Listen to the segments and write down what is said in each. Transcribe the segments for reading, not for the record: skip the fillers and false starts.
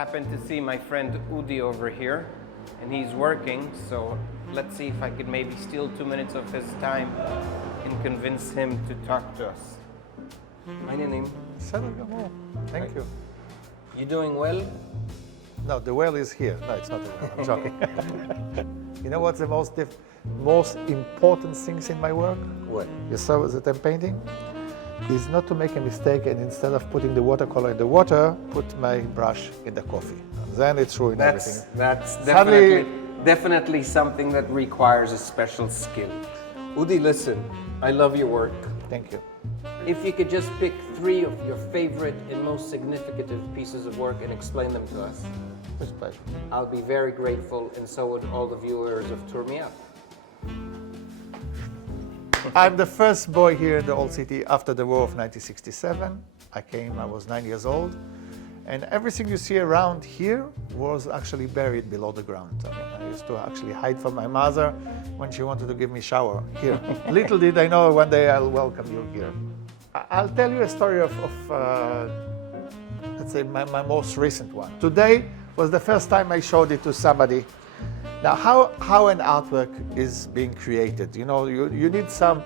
happened to see my friend Udi over here, and he's working, so let's see if I could maybe steal 2 minutes of his time and convince him to talk to us. My name? Thank you. You doing well? No, the well is here. No, it's not the well. I'm joking. You know what's the most important things in my work? What? You saw that I'm painting? Is not to make a mistake and instead of putting the watercolor in the water, put my brush in the coffee. And then it's ruined everything. That's Sadly, definitely something that requires a special skill. Udi, listen, I love your work. Thank you. If you could just pick 3 of your favorite and most significant pieces of work and explain them to us, With pleasure. I'll be very grateful, and so would all the viewers of Tour Me Up. I'm the first boy here in the old city after the war of 1967. I came, I was 9 years old. And everything you see around here was actually buried below the ground. I mean, I used to actually hide from my mother when she wanted to give me a shower here. Little did I know one day I'll welcome you here. I'll tell you a story of let's say, my most recent one. Today was the first time I showed it to somebody. Now, how an artwork is being created, you know, you need some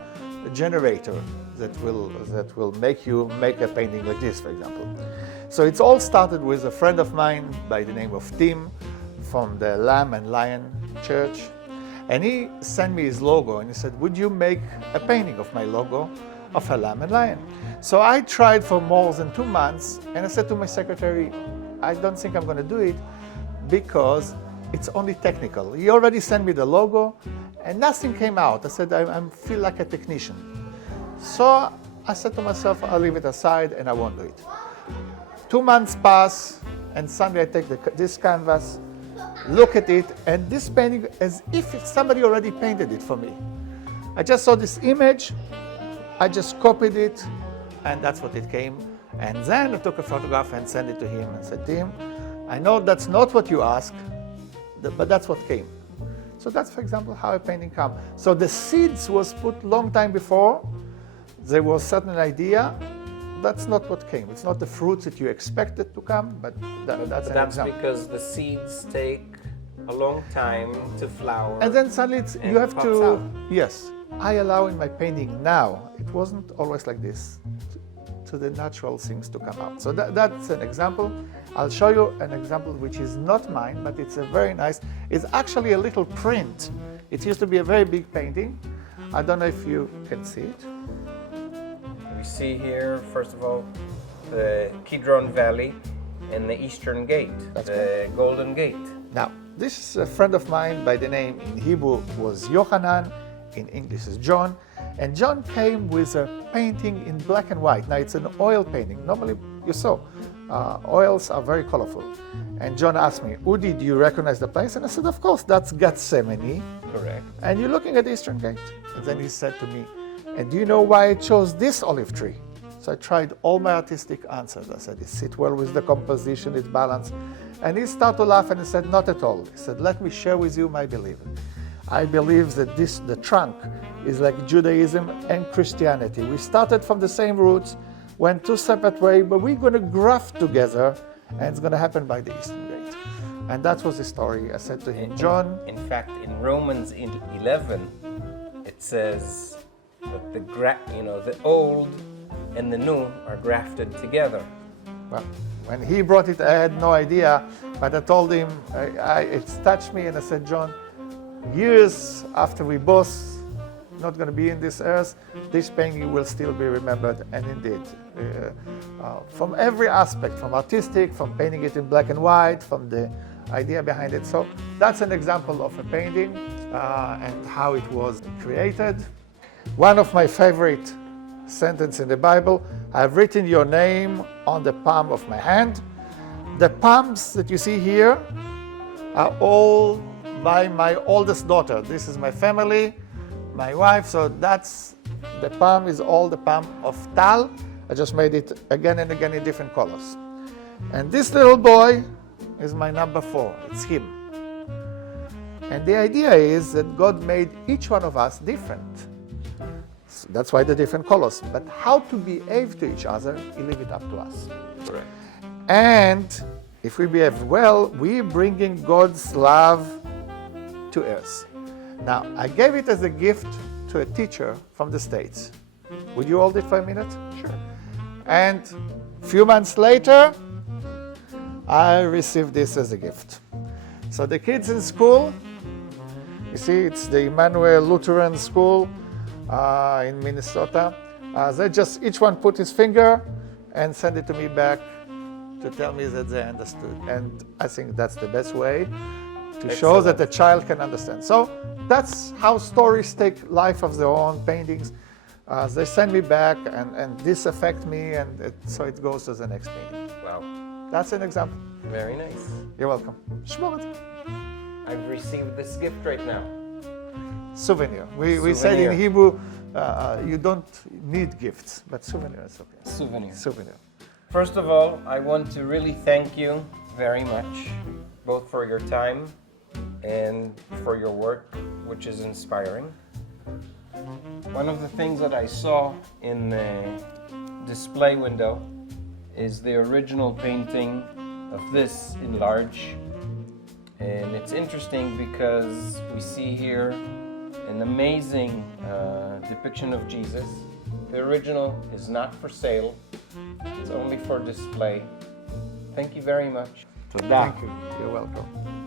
generator that will make you make a painting like this, for example. So it's all started with a friend of mine by the name of Tim from the Lamb and Lion Church. And he sent me his logo and he said, would you make a painting of my logo of a lamb and lion? So I tried for more than 2 months and I said to my secretary, I don't think I'm going to do it because it's only technical. He already sent me the logo and nothing came out. I said, I feel like a technician. So I said to myself, I'll leave it aside and I won't do it. 2 months pass and suddenly I take this canvas, look at it, and this painting as if somebody already painted it for me. I just saw this image, I just copied it, and that's what it came. And then I took a photograph and sent it to him and said, Tim, I know that's not what you asked, but that's what came. So that's, for example, how a painting comes. So the seeds was put long time before. There was certain idea. That's not what came. It's not the fruits that you expected to come, but that's an example. Because the seeds take a long time to flower. And then suddenly you have pops to, out. yes, I allow in my painting now, it wasn't always like this, to the natural things to come out. So that's an example. I'll show you an example which is not mine, but it's a very nice, it's actually a little print. It used to be a very big painting. I don't know if you can see it. We see here, first of all, the Kidron Valley and the Eastern Gate, the Golden Gate. Now, this is a friend of mine by the name in Hebrew was Yohanan, in English is John, and John came with a painting in black and white. Now, it's an oil painting. Normally, you saw, oils are very colorful. And John asked me, Udi, do you recognize the place? And I said, of course, that's Gethsemane. Correct. And you're looking at the Eastern Gate. And then he said to me, and do you know why I chose this olive tree? So I tried all my artistic answers. I said, it sits well with the composition, it's balanced. And he started to laugh and he said, not at all. He said, let me share with you my belief. I believe that the trunk is like Judaism and Christianity. We started from the same roots, went 2 separate ways, but we're going to graft together, and it's going to happen by the Eastern Gate. And that was the story. I said to him, John. In fact, in Romans 11, it says that the old and the new are grafted together. Well, when he brought it, I had no idea, but I told him, it touched me, and I said, John, years after we both not going to be in this earth, this painting will still be remembered. And indeed, from every aspect, from artistic, from painting it in black and white, from the idea behind it. So that's an example of a painting and how it was created. One of my favorite sentences in the Bible, I've written your name on the palm of my hand. The palms that you see here are all by my oldest daughter. This is my family, my wife, so that's, the palm is all the palm of Tal. I just made it again and again in different colors. And this little boy is my number 4, it's him. And the idea is that God made each one of us different. So that's why the different colors. But how to behave to each other, He leave it up to us. Correct. And if we behave well, we're bringing God's love to earth. Now, I gave it as a gift to a teacher from the States. Would you hold it for a minute? Sure. And a few months later, I received this as a gift. So the kids in school, you see, it's the Emmanuel Lutheran School in Minnesota. They just, each one put his finger and send it to me back to tell me that they understood. And I think that's the best way to show that the child can understand. So that's how stories take life of their own, paintings. They send me back, and this affects me, and so it goes to the next meeting. Wow. That's an example. Very nice. You're welcome. Shmorot. I've received this gift right now. Souvenir. We said in Hebrew, you don't need gifts, but souvenir is okay. Souvenir. Souvenir. First of all, I want to really thank you very much, both for your time and for your work, which is inspiring. One of the things that I saw in the display window is the original painting of this in large. And it's interesting because we see here an amazing depiction of Jesus. The original is not for sale, it's only for display. Thank you very much. Thank you. You're welcome.